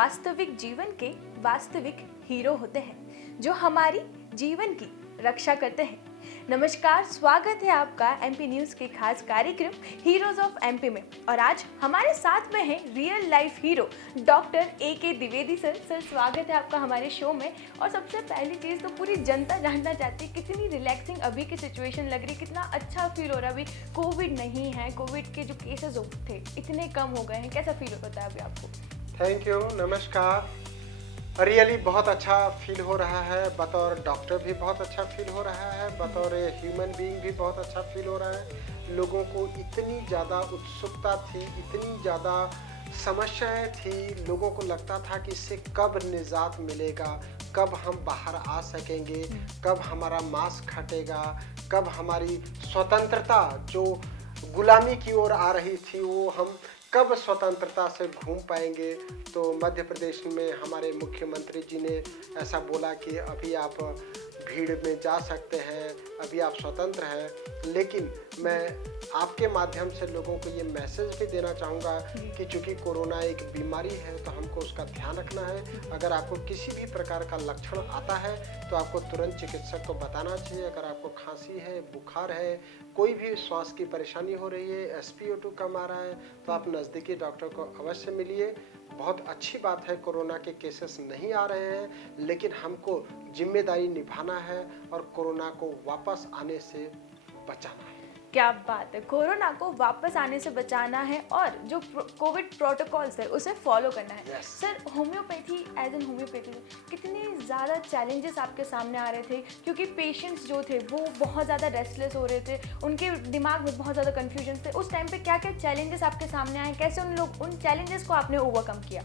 वास्तविक जीवन के वास्तविक हीरो होते हैं जो हमारी जीवन की रक्षा करते हैं। नमस्कार, स्वागत है आपका एमपी न्यूज़ के खास कार्यक्रम हीरोज ऑफ एमपी में। और आज हमारे साथ में है real life hero doctor A K. Dwivedi sir. स्वागत है आपका हमारे शो में। और सबसे पहली चीज़ तो पूरी जनता जानना चाहती है कितनी रिलैक्सिंग अभी की सिचुएशन लग रही है, कितना अच्छा फील हो रहा है। अभी कोविड नहीं है, कोविड के जो केसेस थे इतने कम हो गए हैं, कैसा फील होता है अभी आपको? थैंक यू, नमस्कार। रियली बहुत अच्छा फील हो रहा है, बतौर डॉक्टर भी बहुत अच्छा फील हो रहा है, बतौर ह्यूमन बीइंग भी बहुत अच्छा फील हो रहा है। लोगों को इतनी ज़्यादा उत्सुकता थी, इतनी ज़्यादा समस्याएं थी, लोगों को लगता था कि इससे कब निजात मिलेगा, कब हम बाहर आ सकेंगे, कब हमारा मास्क हटेगा, कब हमारी स्वतंत्रता जो गुलामी की ओर आ रही थी वो हम कब स्वतंत्रता से घूम पाएंगे। तो मध्य प्रदेश में हमारे मुख्यमंत्री जी ने ऐसा बोला कि अभी आप भीड़ में जा सकते हैं, अभी आप स्वतंत्र हैं। लेकिन मैं आपके माध्यम से लोगों को ये मैसेज भी देना चाहूँगा कि चूँकि कोरोना एक बीमारी है तो हमको उसका ध्यान रखना है। अगर आपको किसी भी प्रकार का लक्षण आता है तो आपको तुरंत चिकित्सक को बताना चाहिए। अगर आपको खांसी है, बुखार है, कोई भी श्वास की परेशानी हो रही है, SpO2 कम आ रहा है, तो आप नज़दीकी डॉक्टर को अवश्य मिलिए। बहुत अच्छी बात है, कोरोना के केसेस नहीं आ रहे हैं, लेकिन हमको जिम्मेदारी निभाना है और कोरोना को वापस आने से बचाना है। क्या बात है, कोरोना को वापस आने से बचाना है और जो कोविड प्रोटोकॉल्स है उसे फॉलो करना है। Yes. Sir, homeopathy as an homeopathy कितने ज़्यादा चैलेंजेस आपके सामने आ रहे थे, क्योंकि पेशेंट्स जो थे वो बहुत ज़्यादा रेस्टलेस हो रहे थे, उनके दिमाग में बहुत ज़्यादा कन्फ्यूजन थे। उस टाइम पे क्या क्या चैलेंजेस आपके सामने आए, कैसे उन चैलेंजेस को आपने ओवरकम किया?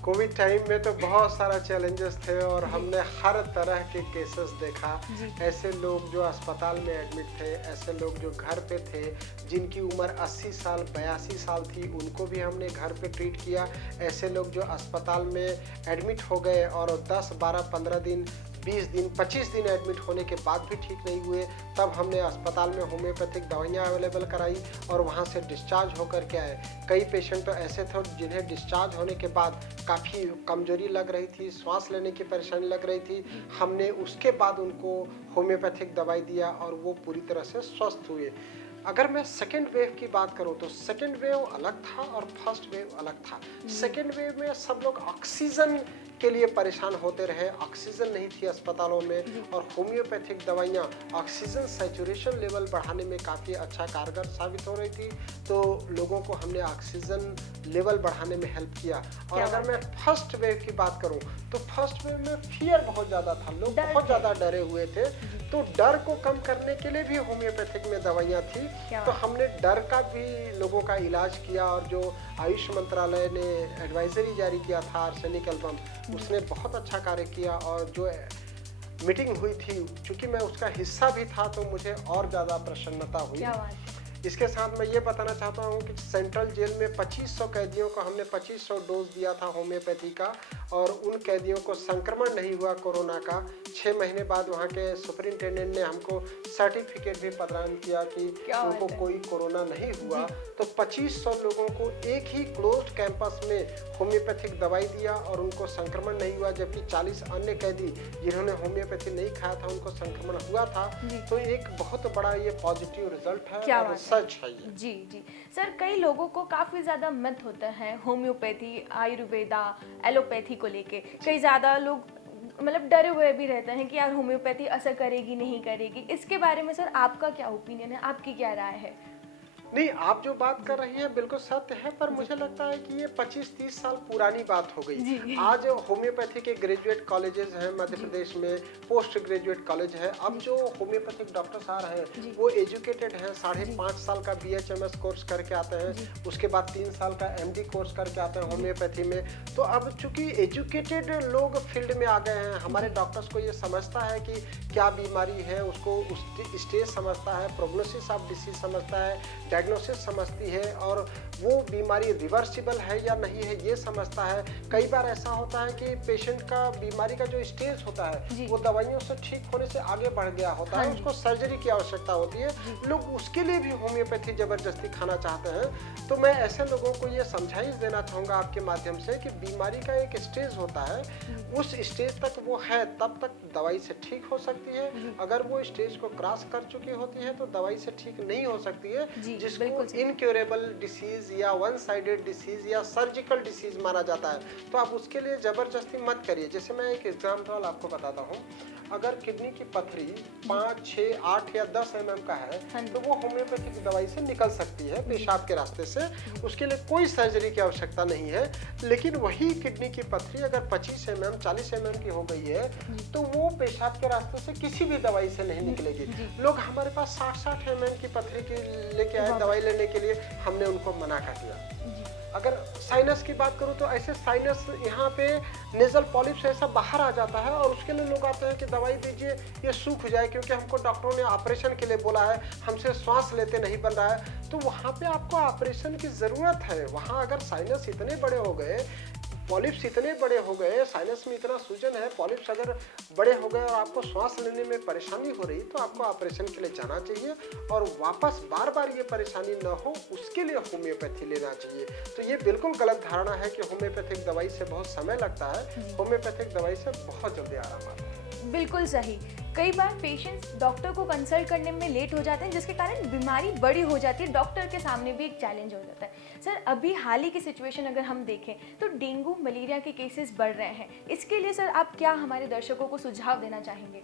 कोविड टाइम में तो बहुत सारा चैलेंजेस थे और हमने हर तरह के केसेस देखा। ऐसे लोग जो अस्पताल में एडमिट थे, ऐसे लोग जो घर पे थे, जिनकी उम्र 80 साल 82 साल थी, उनको भी हमने घर पे ट्रीट किया। ऐसे लोग जो अस्पताल में एडमिट हो गए और 10, 12, 15 दिन, 20 दिन, 25 दिन एडमिट होने के बाद भी ठीक नहीं हुए, तब हमने अस्पताल में होम्योपैथिक दवाइयाँ अवेलेबल कराई और वहाँ से डिस्चार्ज होकर के आए। कई पेशेंट तो ऐसे थे जिन्हें डिस्चार्ज होने के बाद काफ़ी कमजोरी लग रही थी, सांस लेने की परेशानी लग रही थी। हमने उसके बाद उनको होम्योपैथिक दवाई दिया और वो पूरी तरह से स्वस्थ हुए। अगर मैं सेकेंड वेव की बात करूं तो सेकेंड वेव अलग था और फर्स्ट वेव अलग था। सेकेंड वेव में सब लोग ऑक्सीजन के लिए परेशान होते रहे, ऑक्सीजन नहीं थी अस्पतालों में, और होम्योपैथिक दवाइयाँ ऑक्सीजन सैचुरेशन लेवल बढ़ाने में काफ़ी अच्छा कारगर साबित हो रही थी। तो लोगों को हमने ऑक्सीजन लेवल बढ़ाने में हेल्प किया। और अगर मैं फर्स्ट वेव की बात करूं तो फर्स्ट वेव में फियर बहुत ज़्यादा था, लोग बहुत ज़्यादा डरे हुए थे। तो डर को कम करने के लिए भी होम्योपैथिक में दवाइयाँ थी, तो हमने डर का भी लोगों का इलाज किया। और जो आयुष मंत्रालय ने एडवाइजरी जारी किया था आर्सेनिक एल्बम, उसने बहुत अच्छा कार्य किया। और जो मीटिंग हुई थी, चूँकि मैं उसका हिस्सा भी था, तो मुझे और ज़्यादा प्रसन्नता हुई। इसके साथ मैं ये बताना चाहता हूँ कि सेंट्रल जेल में 2500 कैदियों को हमने 2500 डोज दिया था होम्योपैथी का, और उन कैदियों को संक्रमण नहीं हुआ कोरोना का। 6 महीने बाद वहाँ के सुपरिंटेंडेंट ने हमको सर्टिफिकेट भी प्रदान किया कि उनको कोई कोरोना नहीं हुआ। तो 2500 लोगों को एक ही क्लोज्ड कैंपस में होम्योपैथिक दवाई दिया और उनको संक्रमण नहीं हुआ, जबकि 40 अन्य कैदी जिन्होंने होम्योपैथी नहीं खाया था उनको संक्रमण हुआ था। तो एक बहुत बड़ा ये पॉजिटिव रिजल्ट है, सच है ये। जी सर, कई लोगों को काफ़ी ज़्यादा मत होता है होम्योपैथी, आयुर्वेदा, एलोपैथी को लेके। कई ज़्यादा लोग मतलब डरे हुए भी रहते हैं कि यार होम्योपैथी असर करेगी नहीं करेगी। इसके बारे में सर आपका क्या ओपिनियन है, आपकी क्या राय है? नहीं, आप जो बात कर रही हैं बिल्कुल सत्य है, पर मुझे लगता है कि ये 25-30 साल पुरानी बात हो गई। आज होम्योपैथी के ग्रेजुएट कॉलेजेस हैं मध्य प्रदेश में, पोस्ट ग्रेजुएट कॉलेज है। अब जो होम्योपैथिक डॉक्टर्स आ रहे हैं वो एजुकेटेड हैं, 5.5 साल का BHMS कोर्स करके आते हैं, उसके बाद 3 साल का MD कोर्स करके आते हैं होम्योपैथी में। तो अब चूंकि एजुकेटेड लोग फील्ड में आ गए हैं, हमारे डॉक्टर्स को ये समझता है कि क्या बीमारी है, उसको उस स्टेज समझता है, प्रोग्नोसिस ऑफ डिसीज समझता है, डायग्नोसिस समझती है और वो बीमारी रिवर्सिबल है या नहीं है ये समझता है। कई बार ऐसा होता है कि पेशेंट का बीमारी का जो स्टेज होता है वो दवाइयों से ठीक होने से आगे बढ़ गया होता है, उसको सर्जरी की आवश्यकता होती है, लोग उसके लिए भी होम्योपैथी जबरदस्ती खाना चाहते हैं। तो मैं ऐसे लोगों को ये समझाइश देना चाहूँगा आपके माध्यम से कि बीमारी का एक स्टेज होता है, उस स्टेज तक वो है तब तक दवाई से ठीक हो सकती है। अगर वो स्टेज को क्रॉस कर चुकी होती है तो दवाई से ठीक नहीं हो सकती है, जिसको इनक्योरेबल डिसीज या वन साइडेड डिसीज या सर्जिकल डिसीज माना जाता है। तो आप उसके लिए जबरदस्ती मत करिए। जैसे मैं एक एग्जाम्पल आपको बताता हूँ, अगर किडनी की पथरी 5, 6, 8 या 10 mm का है तो वो होम्योपैथिक दवाई से निकल सकती है पेशाब के रास्ते से, उसके लिए कोई सर्जरी की आवश्यकता नहीं है। लेकिन वही किडनी की पथरी अगर 25 mm 40 mm की हो गई है तो वो पेशाब के रास्ते से किसी भी दवाई से नहीं निकलेगी। लोग हमारे पास 60 mm की पथरी की लेके आए दवाई लेने के लिए, हमने उनको मना कर दिया। अगर साइनस की बात करूं तो ऐसे साइनस यहाँ पे नेजल पॉलिप से ऐसा बाहर आ जाता है और उसके लिए लोग आते हैं कि दवाई दीजिए ये सूख जाए, क्योंकि हमको डॉक्टरों ने ऑपरेशन के लिए बोला है, हमसे श्वास लेते नहीं बन रहा है। तो वहाँ पे आपको ऑपरेशन की ज़रूरत है। वहाँ अगर साइनस इतने बड़े हो गए, पॉलिप्स इतने बड़े हो गए, साइनस में इतना सूजन है, पॉलिप्स अगर बड़े हो गए और आपको सांस लेने में परेशानी हो रही तो आपको ऑपरेशन के लिए जाना चाहिए और वापस बार बार ये परेशानी न हो उसके लिए होम्योपैथी लेना चाहिए। तो ये बिल्कुल गलत धारणा है कि होम्योपैथिक दवाई से बहुत समय लगता है। होम्योपैथिक दवाई से बहुत जल्दी आराम आता है। बिल्कुल सही। कई बार पेशेंट्स डॉक्टर को कंसल्ट करने में लेट हो जाते हैं, जिसके कारण बीमारी बड़ी हो जाती है, डॉक्टर के सामने भी एक चैलेंज हो जाता है। सर, अभी हाल ही की सिचुएशन अगर हम देखें तो डेंगू मलेरिया के केसेस बढ़ रहे हैं, इसके लिए सर आप क्या हमारे दर्शकों को सुझाव देना चाहेंगे?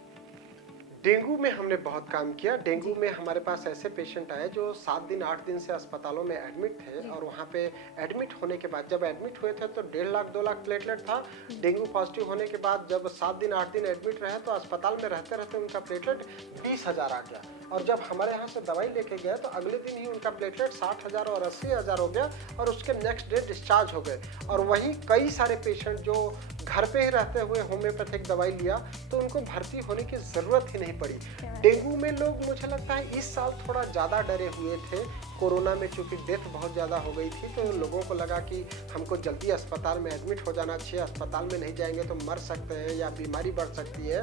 डेंगू में हमने बहुत काम किया। डेंगू में हमारे पास ऐसे पेशेंट आए जो 7 दिन 8 दिन से अस्पतालों में एडमिट थे और वहाँ पे एडमिट होने के बाद, जब एडमिट हुए थे तो 1.5 लाख 2 लाख प्लेटलेट था। डेंगू पॉजिटिव होने के बाद जब 7 दिन 8 दिन एडमिट रहे तो अस्पताल में रहते रहते उनका प्लेटलेट 20,000 आ गया और जब हमारे यहाँ से दवाई लेके गए तो अगले दिन ही उनका प्लेटलेट 60,000 और 80,000 हो गया और उसके नेक्स्ट डे डिस्चार्ज हो गए। और वहीं कई सारे पेशेंट जो घर पे ही रहते हुए होम्योपैथिक दवाई लिया तो उनको भर्ती होने की ज़रूरत ही नहीं पड़ी। डेंगू में लोग मुझे लगता है इस साल थोड़ा ज़्यादा डरे हुए थे। कोरोना में चूंकि डेथ बहुत ज़्यादा हो गई थी तो लोगों को लगा कि हमको जल्दी अस्पताल में एडमिट हो जाना चाहिए, अस्पताल में नहीं जाएंगे तो मर सकते हैं या बीमारी बढ़ सकती है।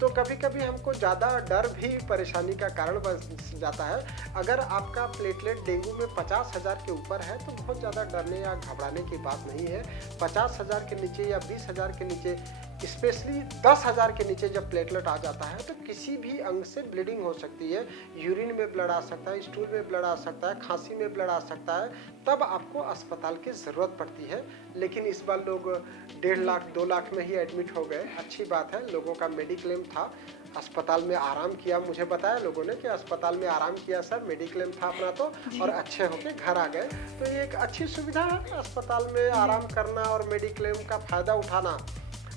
तो कभी कभी हमको ज़्यादा डर भी परेशानी का कारण बन जाता है। अगर आपका प्लेटलेट डेंगू में 50,000 के ऊपर है तो बहुत ज़्यादा डरने या घबराने की बात नहीं है। 50,000 के नीचे या 20,000 के नीचे, स्पेशली 10,000 के नीचे जब प्लेटलेट आ जाता है तो किसी भी अंग से ब्लीडिंग हो सकती है। यूरिन में ब्लड आ सकता है, स्टूल में ब्लड आ सकता है, खांसी में ब्लड आ सकता है, तब आपको अस्पताल की ज़रूरत पड़ती है। लेकिन इस बार लोग 1.5 लाख 2 लाख में ही एडमिट हो गए। अच्छी बात है, लोगों का मेडिक्लेम था, अस्पताल में आराम किया। मुझे बताया लोगों ने कि अस्पताल में आराम किया सर, मेडिक्लेम था अपना तो, और अच्छे होके घर आ गए। तो ये एक अच्छी सुविधा है, अस्पताल में आराम करना और मेडिक्लेम का फ़ायदा उठाना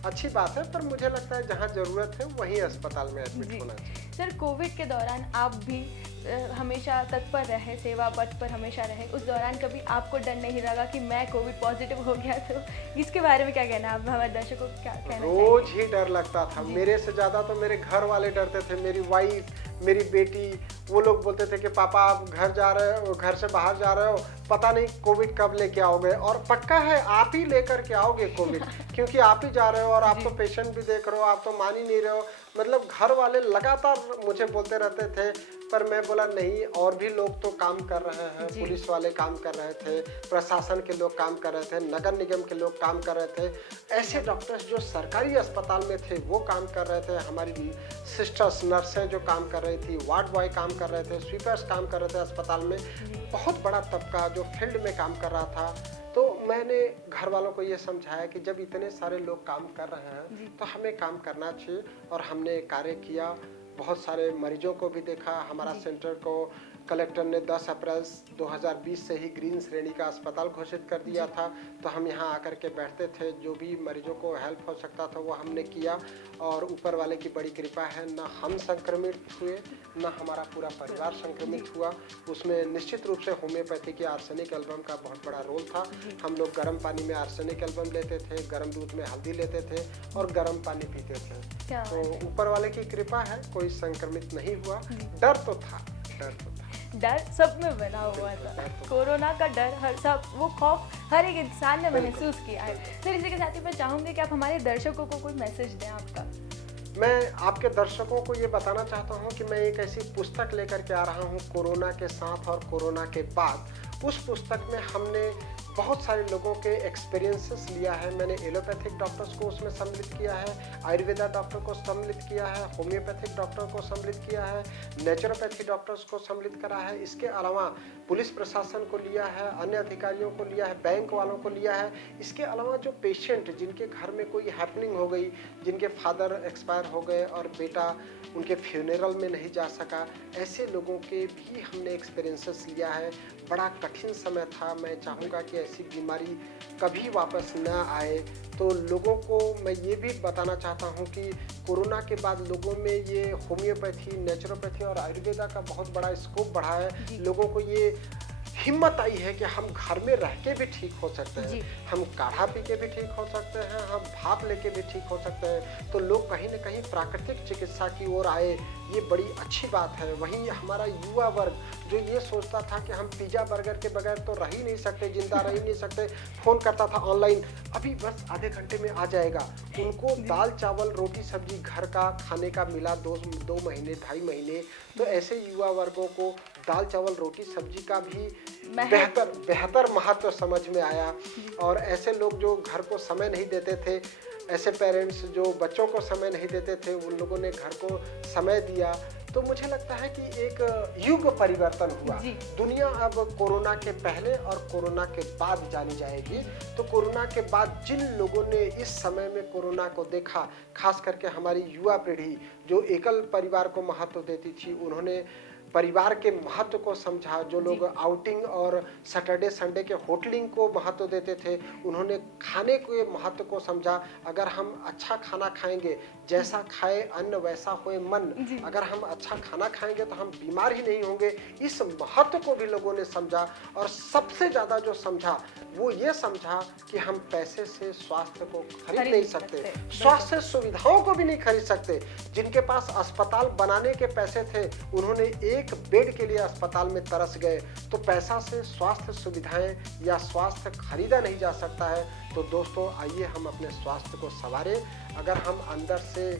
अच्छी बात है। पर मुझे लगता है जहाँ ज़रूरत है वहीं अस्पताल में एडमिट होना चाहिए। सर, कोविड के दौरान आप भी हमेशा तत्पर रहे, सेवा पथ पर हमेशा रहे, उस दौरान कभी आपको डर नहीं लगा कि मैं कोविड पॉजिटिव हो गया? तो इसके बारे में क्या कहना है आप हमारे दर्शकों को, क्या कहना रोज ही डर लगता था। मेरे से ज़्यादा तो मेरे घर वाले डरते थे, मेरी वाइफ, मेरी बेटी। वो लोग बोलते थे कि पापा आप घर जा रहे हो, घर से बाहर जा रहे हो, पता नहीं कोविड कब लेके आओगे। और पक्का है आप ही लेकर के आओगे कोविड, क्योंकि आप ही जा रहे हो और आप तो पेशेंट भी देख रहे हो, आप तो मान ही नहीं रहे हो। मतलब घर वाले लगातार मुझे बोलते रहते थे, पर मैं बोला नहीं, और भी लोग तो काम कर रहे हैं। पुलिस वाले काम कर रहे थे, प्रशासन के लोग काम कर रहे थे, नगर निगम के लोग काम कर रहे थे। ऐसे डॉक्टर्स जो सरकारी अस्पताल में थे वो काम कर रहे थे, हमारी सिस्टर्स नर्सें जो काम कर रही थी, वार्ड बॉय काम कर रहे थे, स्वीपर्स काम कर रहे थे अस्पताल में। बहुत बड़ा तबका जो फील्ड में काम कर रहा था। तो मैंने घर वालों को ये समझाया कि जब इतने सारे लोग काम कर रहे हैं तो हमें काम करना चाहिए, और हमने कार्य किया। बहुत सारे मरीजों को भी देखा। हमारा सेंटर को कलेक्टर ने 10 अप्रैल 2020 से ही ग्रीन श्रेणी का अस्पताल घोषित कर दिया था। तो हम यहाँ आकर के बैठते थे, जो भी मरीजों को हेल्प हो सकता था वो हमने किया। और ऊपर वाले की बड़ी कृपा है, ना हम संक्रमित हुए ना हमारा पूरा परिवार संक्रमित हुआ। उसमें निश्चित रूप से होम्योपैथी की आर्सेनिक एल्बम का बहुत बड़ा रोल था। हम लोग गर्म पानी में आर्सेनिक एल्बम लेते थे, गर्म दूध में हल्दी लेते थे और गर्म पानी पीते थे। तो ऊपर वाले की कृपा है, कोई संक्रमित नहीं हुआ। डर तो था, डर तो था। डर सब में बना हुआ था। कोरोना का डर हर सब वो खौफ हर एक इंसान ने महसूस किया है। सर इसी के साथ ही मैं चाहूँगी कि आप हमारे दर्शकों को कोई मैसेज दें आपका। मैं आपके दर्शकों को ये बताना चाहता हूँ कि मैं एक ऐसी पुस्तक लेकर के आ रहा हूँ कोरोना के साथ और कोरोना के बाद। उस पुस्तक में हमने बहुत सारे लोगों के एक्सपीरियंसेस लिया है। मैंने एलोपैथिक डॉक्टर्स को उसमें सम्मिलित किया है, आयुर्वेदा डॉक्टर को सम्मिलित किया है, होम्योपैथिक डॉक्टर को सम्मिलित किया है, नेचुरोपैथी डॉक्टर्स को सम्मिलित करा है। इसके अलावा पुलिस प्रशासन को लिया है, अन्य अधिकारियों को लिया है, बैंक वालों को लिया है। इसके अलावा जो पेशेंट जिनके घर में कोई हैपनिंग हो गई, जिनके फादर एक्सपायर हो गए और बेटा उनके फ्यूनरल में नहीं जा सका, ऐसे लोगों के भी हमने एक्सपीरियंसेस लिया है। बड़ा कठिन समय था। मैं चाहूँगा कि ऐसी बीमारी कभी वापस न आए। तो लोगों को मैं ये भी बताना चाहता हूँ कि कोरोना के बाद लोगों में ये होम्योपैथी, नेचुरोपैथी और आयुर्वेदा का बहुत बड़ा स्कोप बढ़ा है। लोगों को ये हिम्मत आई है कि हम घर में रह के भी ठीक हो सकते हैं, हम काढ़ा पी के भी ठीक हो सकते हैं, हम भाप लेके भी ठीक हो सकते हैं। तो लोग कहीं ना कहीं प्राकृतिक चिकित्सा की ओर आए, ये बड़ी अच्छी बात है। वहीं हमारा युवा वर्ग जो ये सोचता था कि हम पिज़्ज़ा बर्गर के बगैर तो रह ही नहीं सकते, जिंदा रह ही नहीं सकते, फ़ोन करता था ऑनलाइन, अभी बस आधे घंटे में आ जाएगा। उनको दाल चावल रोटी सब्जी घर का खाने का मिला 2 महीने 2.5 महीने। तो ऐसे युवा वर्गों को दाल चावल रोटी सब्जी का भी बेहतर महत्व समझ में आया। और ऐसे लोग जो घर को समय नहीं देते थे, ऐसे पेरेंट्स जो बच्चों को समय नहीं देते थे, उन लोगों ने घर को समय दिया। तो मुझे लगता है कि एक युग परिवर्तन हुआ। दुनिया अब कोरोना के पहले और कोरोना के बाद जानी जाएगी। तो कोरोना के बाद जिन लोगों ने इस समय में कोरोना को देखा, खास करके हमारी युवा पीढ़ी जो एकल परिवार को महत्व देती थी, उन्होंने परिवार के महत्व को समझा। जो लोग आउटिंग और सैटरडे संडे के होटलिंग को महत्व देते थे, उन्होंने खाने के महत्व को समझा। अगर हम अच्छा खाना खाएंगे, जैसा खाए अन्न वैसा होए मन, अगर हम अच्छा खाना खाएंगे तो हम बीमार ही नहीं होंगे। इस महत्व को भी लोगों ने समझा। और सबसे ज़्यादा जो समझा वो ये समझा कि हम पैसे से स्वास्थ्य को खरीद नहीं सकते, स्वास्थ्य सुविधाओं को भी नहीं खरीद सकते। जिनके पास अस्पताल बनाने के पैसे थे, उन्होंने एक बेड के लिए अस्पताल में तरस गए। तो पैसा से स्वास्थ्य सुविधाएं या स्वास्थ्य खरीदा नहीं जा सकता है। तो दोस्तों आइए हम अपने स्वास्थ्य को संवारें। अगर हम अंदर से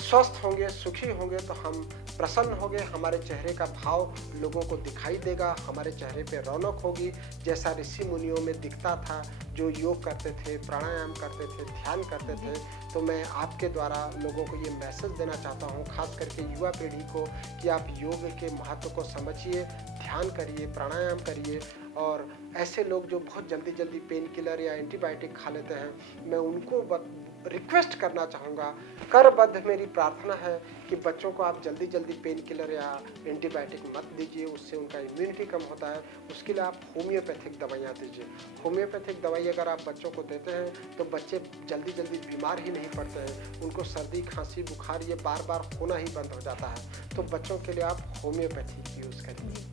स्वस्थ होंगे, सुखी होंगे, तो हम प्रसन्न होंगे, हमारे चेहरे का भाव लोगों को दिखाई देगा, हमारे चेहरे पे रौनक होगी, जैसा ऋषि मुनियों में दिखता था, जो योग करते थे, प्राणायाम करते थे, ध्यान करते थे। तो मैं आपके द्वारा लोगों को ये मैसेज देना चाहता हूँ, खास करके युवा पीढ़ी को, कि आप योग के महत्व को समझिए, ध्यान करिए, प्राणायाम करिए। और ऐसे लोग जो बहुत जल्दी पेन किलर या एंटीबायोटिक खा लेते हैं, मैं उनको रिक्वेस्ट करना चाहूँगा, करबद्ध मेरी प्रार्थना है कि बच्चों को आप जल्दी पेन किलर या एंटीबायोटिक मत दीजिए, उससे उनका इम्यूनिटी कम होता है। उसके लिए आप होम्योपैथिक दवाइयाँ दीजिए। होम्योपैथिक दवाई अगर आप बच्चों को देते हैं तो बच्चे जल्दी बीमार ही नहीं पड़ते हैं। उनको सर्दी खांसी बुखार ये बार होना ही बंद हो जाता है। तो बच्चों के लिए आप होम्योपैथिक यूज़ करिए।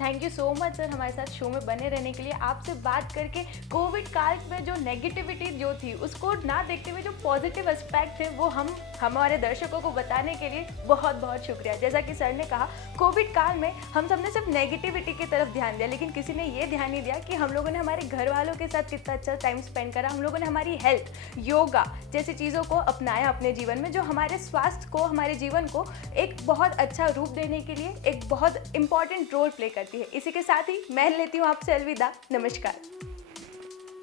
Thank you so much sir हमारे साथ शो में बने रहने के लिए। आपसे बात करके कोविड काल में जो नेगेटिविटी जो थी उसको ना देखते हुए जो पॉजिटिव एस्पेक्ट थे वो हम हमारे दर्शकों को बताने के लिए बहुत बहुत शुक्रिया। जैसा कि सर ने कहा, कोविड काल में हम सब ने सिर्फ नेगेटिविटी की तरफ ध्यान दिया, लेकिन किसी ने ये ध्यान नहीं दिया कि हम लोगों ने हमारे घर वालों के साथ कितना अच्छा टाइम स्पेंड करा। हम लोगों ने हमारी हेल्थ, योगा जैसी चीज़ों को अपनाया अपने जीवन में, जो हमारे स्वास्थ्य को, हमारे जीवन को एक बहुत अच्छा रूप देने के लिए एक बहुत इंपॉर्टेंट रोल प्ले करती है। इसी के साथ ही मैं लेती हूँ आपसे अलविदा। नमस्कार।